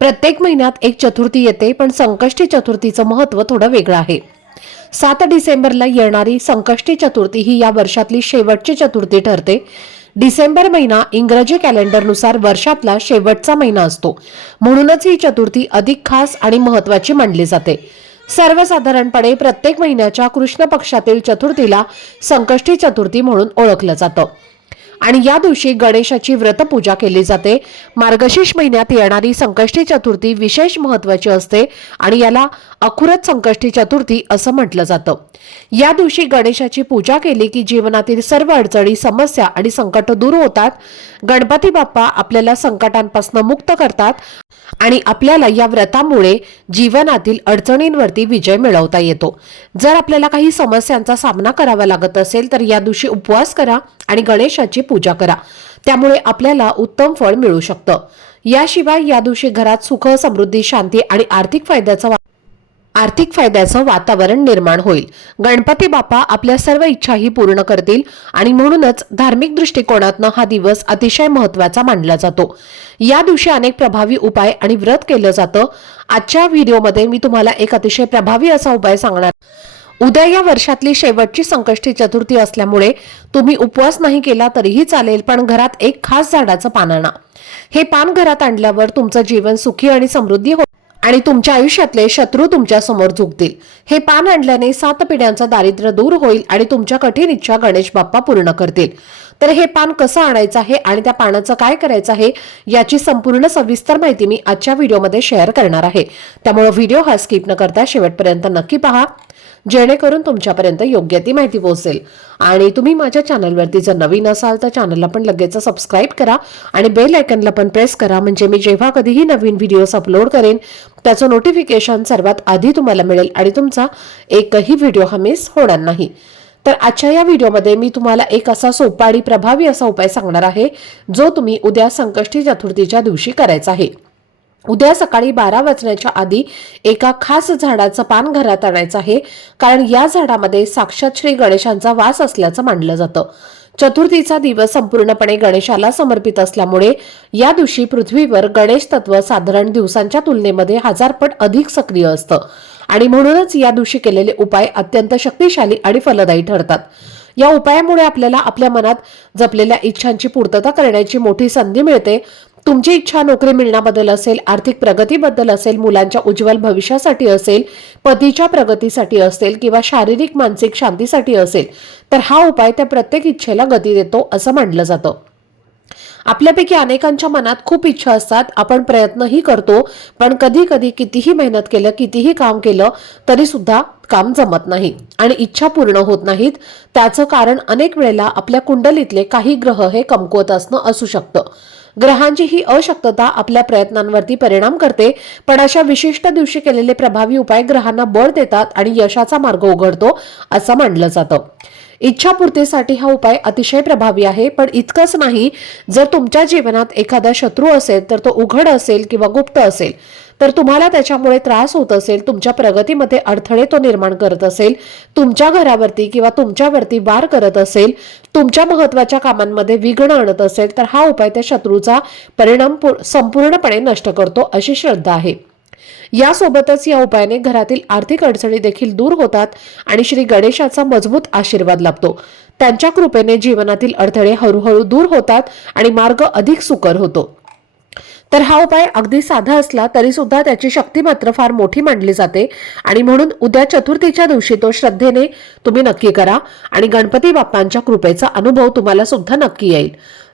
प्रत्येक महिन्यात एक चतुर्थी येते पण संकष्टी चतुर्थीचं महत्त्व थोडं वेगळं आहे. सात डिसेंबरला येणारी संकष्टी चतुर्थी ही या वर्षातली शेवटची चतुर्थी ठरते. डिसेंबर महिना इंग्रजी कॅलेंडरनुसार वर्षातला शेवटचा महिना असतो. म्हणूनच ही चतुर्थी अधिक खास आणि महत्वाची मानली जाते. सर्वसाधारणपणे प्रत्येक महिन्याच्या कृष्ण पक्षातील चतुर्थीला संकष्टी चतुर्थी म्हणून ओळखलं जातं. आणि या दिवशी गणेशाची व्रतपूजा केली जाते. मार्गशीर्ष महिन्यात येणारी संकष्टी चतुर्थी विशेष महत्वाची असते आणि याला अखुरत संकष्टी चतुर्थी असं म्हटलं जातं. या दिवशी गणेशाची पूजा केली की जीवनातील सर्व अडचणी समस्या आणि संकट दूर होतात. गणपती बाप्पा आपल्याला संकटांपासून मुक्त करतात आणि आपल्याला या व्रतामुळे जीवनातील अडचणींवरती विजय मिळवता येतो. जर आपल्याला काही समस्यांचा सामना करावा लागत असेल तर या दिवशी उपवास करा आणि गणेशाची पूजा करा. त्यामुळे आपल्याला उत्तम फळ मिळू शकतं. याशिवाय या दिवशी घरात सुख समृद्धी शांती आणि आर्थिक फायद्याचा आर्थिक फायद्याचं वातावरण निर्माण होईल. गणपती बाप्पा आपल्या सर्व इच्छाही पूर्ण करतील आणि म्हणूनच धार्मिक दृष्टिकोनातनं हा दिवस अतिशय महत्त्वाचा मानला जातो. या दिवशी अनेक प्रभावी उपाय आणि व्रत केलं जातं. आजच्या व्हिडिओमध्ये मी तुम्हाला एक अतिशय प्रभावी असा उपाय सांगणार उद्या या वर्षातली शेवटची संकष्टी चतुर्थी असल्यामुळे तुम्ही उपवास नाही केला तरीही चालेल पण घरात एक खास झाडाचं पान आणा. हे पान घरात आणल्यावर तुमचं जीवन सुखी आणि समृद्धी हो आणि तुमच्या आयुष्यातले शत्रू तुमच्यासमोर झुकतील. हे पान आणल्याने सात पिढ्यांचं दारिद्र्य दूर होईल आणि तुमच्या कठीण इच्छा गणेश बाप्पा पूर्ण करतील. तर हे पान कसं आणायचं आहे आणि त्या पानाचं काय करायचं आहे याची संपूर्ण सविस्तर माहिती मी आजच्या व्हिडिओमध्ये शेअर करणार आहे. त्यामुळे व्हिडिओ हा स्किप न करता शेवटपर्यंत नक्की पहा. जेणेकरून तुमच्यापर्यंत योग्य ती माहिती पोहोचेल. आणि तुम्ही माझ्या चॅनलवरती जर नवीन असाल तर चॅनलला पण लगेच सबस्क्राईब करा आणि बेल आयकनला पण प्रेस करा. म्हणजे मी जेव्हा कधीही नवीन व्हिडिओज अपलोड करेन त्याचं नोटिफिकेशन सर्वात आधी तुम्हाला मिळेल आणि तुमचा एकही व्हिडिओ हा मिस होणार नाही. तर आजच्या या व्हिडिओमध्ये मी तुम्हाला एक असा सोपा आणि प्रभावी असा उपाय सांगणार आहे जो तुम्ही उद्या संकष्टी चतुर्थीच्या दिवशी करायचा आहे. उद्या सकाळी बारा वाजण्याच्या आधी एका खास झाडाचं पान घरात आणायचं आहे. कारण या झाडामध्ये साक्षात श्री गणेशांचा वास असल्याचं मानलं जातं. चतुर्थीचा दिवस संपूर्णपणे गणेशाला समर्पित असल्यामुळे या दिवशी पृथ्वीवर गणेश तत्व साधारण दिवसांच्या तुलनेमध्ये हजारपट अधिक सक्रिय असतं. आणि म्हणूनच या दिवशी केलेले उपाय अत्यंत शक्तिशाली आणि फलदायी ठरतात. या उपायामुळे आपल्याला आपल्या मनात जपलेल्या इच्छांची पूर्तता करण्याची मोठी संधी मिळते. तुमची इच्छा नोकरी मिळण्याबद्दल असेल आर्थिक प्रगतीबद्दल असेल मुलांच्या उज्ज्वल भविष्यासाठी असेल पतीच्या प्रगतीसाठी असेल किंवा शारीरिक मानसिक शांतीसाठी असेल तर हा उपाय त्या प्रत्येक इच्छेला गती देतो असं मानलं जातं. आपल्यापैकी अनेकांच्या मनात खूप इच्छा असतात. आपण प्रयत्नही करतो पण कधी कधी कितीही मेहनत केलं कितीही काम केलं तरी सुद्धा काम जमत नाही आणि इच्छा पूर्ण होत नाहीत. त्याचं कारण अनेक वेळेला आपल्या कुंडलीतले काही ग्रह हे कमकुवत असणं असू शकतं. ग्रहांची ही अशक्तता आपल्या प्रयत्नांवरती परिणाम करते पण अशा विशिष्ट दिवशी केलेले प्रभावी उपाय ग्रहांना बळ देतात आणि यशाचा मार्ग उघडतो असं मानलं जातं. इच्छापूर्तीसाठी हा उपाय अतिशय प्रभावी आहे. पण इतकंच नाही जर तुमच्या जीवनात एखादा शत्रू असेल तर तो उघड असेल किंवा गुप्त असेल तर तुम्हाला त्याच्यामुळे त्रास होत असेल तुमच्या प्रगतीमध्ये अडथळे तो निर्माण करत असेल तुमच्या घरावरती किंवा तुमच्यावरती वार करत असेल तुमच्या महत्त्वाच्या कामांमध्ये विघ्न आणत असेल तर हा उपाय त्या शत्रूचा परिणाम संपूर्णपणे नष्ट करतो अशी श्रद्धा आहे. यासोबतच या उपायाने घरातील आर्थिक अडचणी देखील दूर होतात आणि श्री गणेशाचा मजबूत आशीर्वाद लाभतो. त्यांच्या कृपेने जीवनातील अडथळे हळूहळू दूर होतात आणि मार्ग अधिक सुकर होतो. तर हा उपाय अगदी साधा असला तरी सुद्धा त्याची शक्ती मात्र फार मोठी मानली जाते आणि म्हणून उद्या चतुर्थीच्या दिवशी तो श्रद्धेने तुम्ही नक्की करा आणि गणपती बाप्पांच्या कृपेचा अनुभव तुम्हाला सुद्धा नक्की येईल.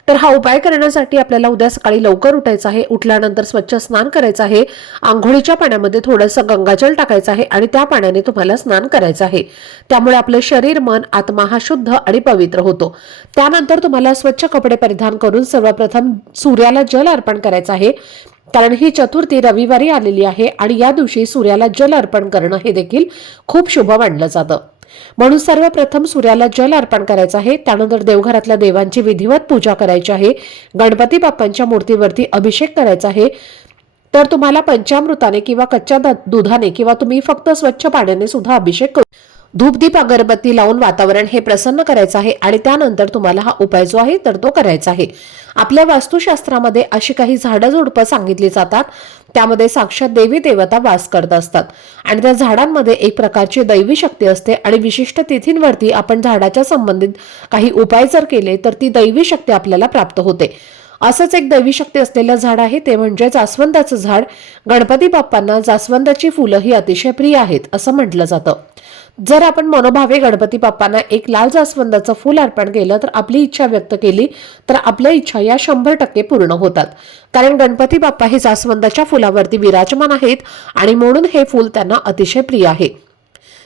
तर हा उपाय करण्यासाठी आपल्याला उद्या सकाळी लवकर उठायचं आहे. उठल्यानंतर स्वच्छ स्नान करायचं आहे. आंघोळीच्या पाण्यामध्ये थोडंसं गंगाजल टाकायचं आहे आणि त्या पाण्याने तुम्हाला स्नान करायचं आहे. त्यामुळे आपलं शरीर मन आत्मा हा शुद्ध आणि पवित्र होतो. त्यानंतर तुम्हाला स्वच्छ कपडे परिधान करून सर्वप्रथम सूर्याला जल अर्पण करायचं आहे. कारण ही चतुर्थी रविवारी आलेली आहे आणि या दिवशी सूर्याला जल अर्पण करणं हे देखील खूप शुभ मानलं जातं. म्हणून सर्वप्रथम सूर्याला जल अर्पण करायचं आहे. त्यानंतर देवघरातल्या देवांची विधिवत पूजा करायची आहे. गणपती बाप्पांच्या मूर्तीवरती अभिषेक करायचा आहे. तर तुम्हाला पंचामृताने किंवा कच्च्या दुधाने किंवा तुम्ही फक्त स्वच्छ पाण्याने सुद्धा अभिषेक करू धूपदीप अगरबत्ती लावून वातावरण हे प्रसन्न करायचं आहे आणि त्यानंतर तुम्हाला हा उपाय जो आहे तर तो करायचा आहे. आपल्या वास्तुशास्त्रामध्ये अशी काही झाडं झुडपं सांगितली जातात त्यामध्ये साक्षात देवी देवता वास करत असतात. आणि त्या झाडांमध्ये एक प्रकारची दैवी शक्ती असते आणि विशिष्ट तिथींवरती आपण झाडाच्या संबंधित काही उपाय जर केले तर ती दैवी शक्ती आपल्याला प्राप्त होते. असंच एक दैवी शक्ती असलेलं झाड आहे ते म्हणजे जास्वंदाचं झाड. गणपती बाप्पांना जास्वंदाची फुलं ही अतिशय प्रिय आहेत असं म्हटलं जातं. जर आपण मनोभावे गणपती बाप्पांना एक लाल जास्वंदाचं फुल अर्पण केलं तर आपली इच्छा व्यक्त केली तर आपल्या इच्छा या शंभर टक्के पूर्ण होतात. कारण गणपती बाप्पा हे जास्वंदाच्या फुलावरती विराजमान आहेत आणि म्हणून हे फुल त्यांना अतिशय प्रिय आहे.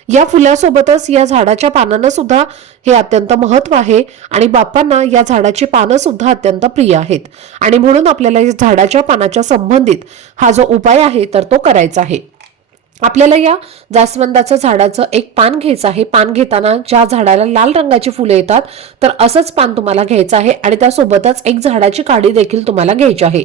या फुलासोबतच या झाडाच्या पानांना सुद्धा हे अत्यंत महत्त्व आहे आणि बाप्पांना या झाडाची पानं सुद्धा अत्यंत प्रिय आहेत. आणि म्हणून आपल्याला या झाडाच्या पानाच्या संबंधित हा जो उपाय आहे तर तो करायचा आहे. आपल्याला या जास्वंदाचं झाडाचं एक पान घ्यायचं आहे. पान घेताना ज्या झाडाला लाल रंगाची फुले येतात तर असंच पान तुम्हाला घ्यायचं आहे आणि त्यासोबतच एक झाडाची काडी देखील तुम्हाला घ्यायची आहे.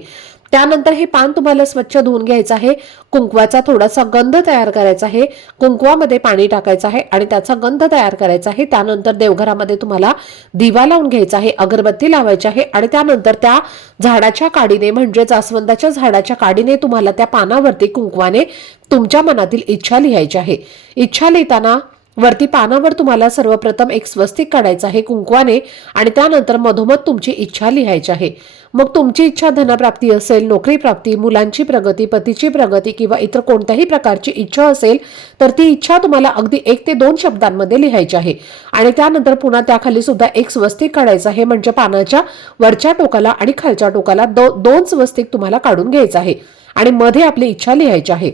त्यानंतर हे पान तुम्हाला स्वच्छ धुवून घ्यायचं आहे. कुंकवाचा थोडासा गंध तयार करायचा आहे. कुंकवामध्ये पाणी टाकायचं आहे आणि त्याचा गंध तयार करायचा आहे. त्यानंतर देवघरामध्ये तुम्हाला दिवा लावून घ्यायचा आहे. अगरबत्ती लावायची आहे आणि त्यानंतर त्या झाडाच्या काडीने म्हणजे जास्वंदाच्या झाडाच्या काडीने तुम्हाला त्या पानावरती कुंकवाने तुमच्या मनातील इच्छा लिहायची आहे. इच्छा लिहिताना वरती पानावर तुम्हाला सर्वप्रथम एक स्वस्तिक काढायचं आहे कुंकवाने आणि त्यानंतर मधोमध तुमची इच्छा लिहायची आहे. मग तुमची इच्छा धनप्राप्ती असेल नोकरी प्राप्ती मुलांची प्रगती पतीची प्रगती किंवा इतर कोणत्याही प्रकारची इच्छा असेल तर ती इच्छा तुम्हाला अगदी एक ते दोन शब्दांमध्ये लिहायची आहे. आणि त्यानंतर पुन्हा त्याखाली सुद्धा एक स्वस्तिक काढायचं आहे म्हणजे पानाच्या वरच्या टोकाला आणि खालच्या टोकाला दो दोन स्वस्तिक तुम्हाला काढून घ्यायचं आहे. आणि मध्ये आपली इच्छा लिहायची आहे.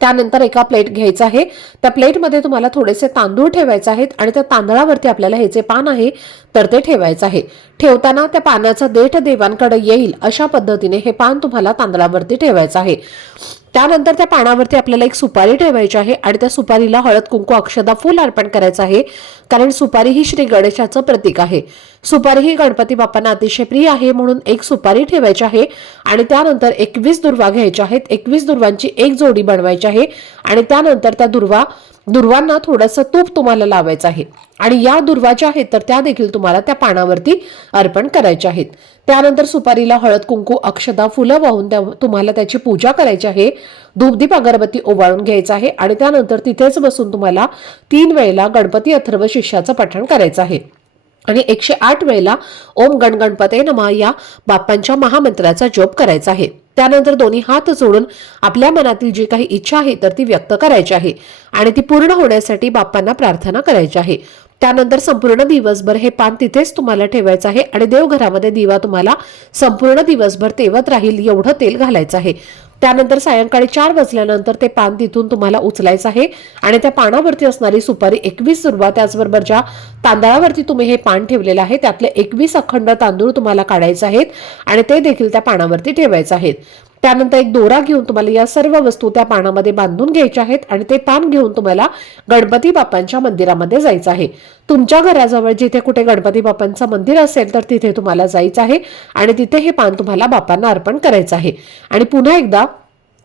त्यानंतर एका प्लेट घ्यायचं आहे. त्या प्लेटमध्ये तुम्हाला थोडेसे तांदूळ ठेवायचे आहेत आणि त्या तांदळावरती आपल्याला हे जे पान आहे तर ते ठेवायचं आहे. ठेवताना त्या पानाचा देठ देवांकडे येईल अशा पद्धतीने हे पान तुम्हाला तांदळावरती ठेवायचं आहे. त्यानंतर त्या पानावरती आपल्याला एक सुपारी ठेवायची आहे आणि त्या सुपारीला हळद कुंकू अक्षदा फुल अर्पण करायचं आहे. कारण सुपारी ही श्री गणेशाचं प्रतीक आहे. सुपारी ही गणपती बाप्पांना अतिशय प्रिय आहे म्हणून एक सुपारी ठेवायची आहे आणि त्यानंतर एकवीस दुर्वा घ्यायच्या आहेत. एकवीस दुर्वांची एक जोडी बनवायची आहे आणि त्यानंतर त्या दुर्वा दुर्वांना थोडंसं तूप तुम्हाला लावायचं आहे. आणि या दुर्वा ज्या आहेत तर त्या देखील तुम्हाला त्या पानावरती अर्पण करायच्या आहेत. त्यानंतर सुपारीला हळद कुंकू अक्षदा फुलं वाहून त्या तुम्हाला त्याची पूजा करायची आहे. धूपदीप अगरबत्ती ओवाळून घ्यायचं आहे आणि त्यानंतर तिथेच बसून तुम्हाला तीन वेळेला गणपती अथर्व शिष्याचं पठण करायचं आहे. आणि एकशे आठ वेळेला ओम गणगणपते नमा या बाप्पांच्या महामंत्राचा जप करायचा आहे. त्यानंतर दोन्ही हात जोडून आपल्या मनातील जी काही इच्छा आहे तर ती व्यक्त करायची आहे आणि ती पूर्ण होण्यासाठी बाप्पांना प्रार्थना करायची आहे. त्यानंतर संपूर्ण दिवसभर हे पान तिथेच तुम्हाला ठेवायचं आहे आणि देवघरामध्ये दिवा तुम्हाला संपूर्ण दिवसभर तेवत राहील एवढं तेल घालायचं आहे. त्यानंतर सायंकाळी चार वाजल्यानंतर ते पान तिथून तुम्हाला उचलायचं आहे आणि त्या पानावरती असणारी सुपारी एकवीस सुरुवात त्याचबरोबर ज्या तांदळावरती तुम्ही हे पान ठेवलेलं आहे त्यातले एकवीस अखंड तांदूळ तुम्हाला काढायचे आहेत आणि ते देखील त्या पानावरती ठेवायचे आहेत. त्यानंतर एक दोरा घेऊन तुम्हाला या सर्व वस्तू त्या पानामध्ये बांधून घ्यायच्या आहेत आणि ते पान घेऊन तुम्हाला गणपती बाप्पांच्या मंदिरामध्ये जायचं आहे. तुमच्या घराजवळ जिथे कुठे गणपती बाप्पांचं मंदिर असेल तर तिथे तुम्हाला जायचं आहे आणि तिथे हे पान तुम्हाला बाप्पांना अर्पण करायचं आहे. आणि पुन्हा एकदा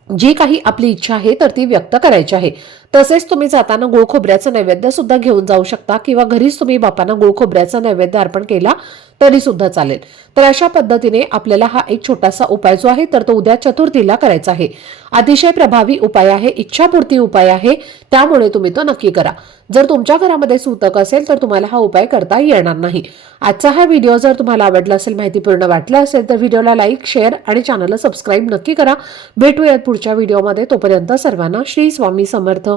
जी काही आपली इच्छा आहे तर ती व्यक्त करायची आहे. तसेच तुम्ही जाताना गुळ खोबऱ्याचं नैवेद्य सुद्धा घेऊन जाऊ शकता किंवा घरीच तुम्ही बापांना गुळ खोबऱ्याचा नैवेद्य अर्पण केला तरी सुद्धा चालेल. तर अशा पद्धतीने आपल्याला हा एक छोटासा उपाय जो आहे तर तो उद्या चतुर्थीला करायचा आहे. अतिशय प्रभावी उपाय आहे इच्छापूर्ती उपाय आहे त्यामुळे तुम्ही तो नक्की करा. जर तुमच्या घरामध्ये सूतक असेल तर तुम्हाला हा उपाय करता येणार नाही. आजचा हा व्हिडिओ जर तुम्हाला आवडला असेल माहितीपूर्ण वाटला असेल तर व्हिडिओला लाईक शेअर आणि चॅनलला सबस्क्राईब नक्की करा. भेटूयात पुढच्या व्हिडिओमध्ये. तोपर्यंत सर्वांना श्री स्वामी समर्थ.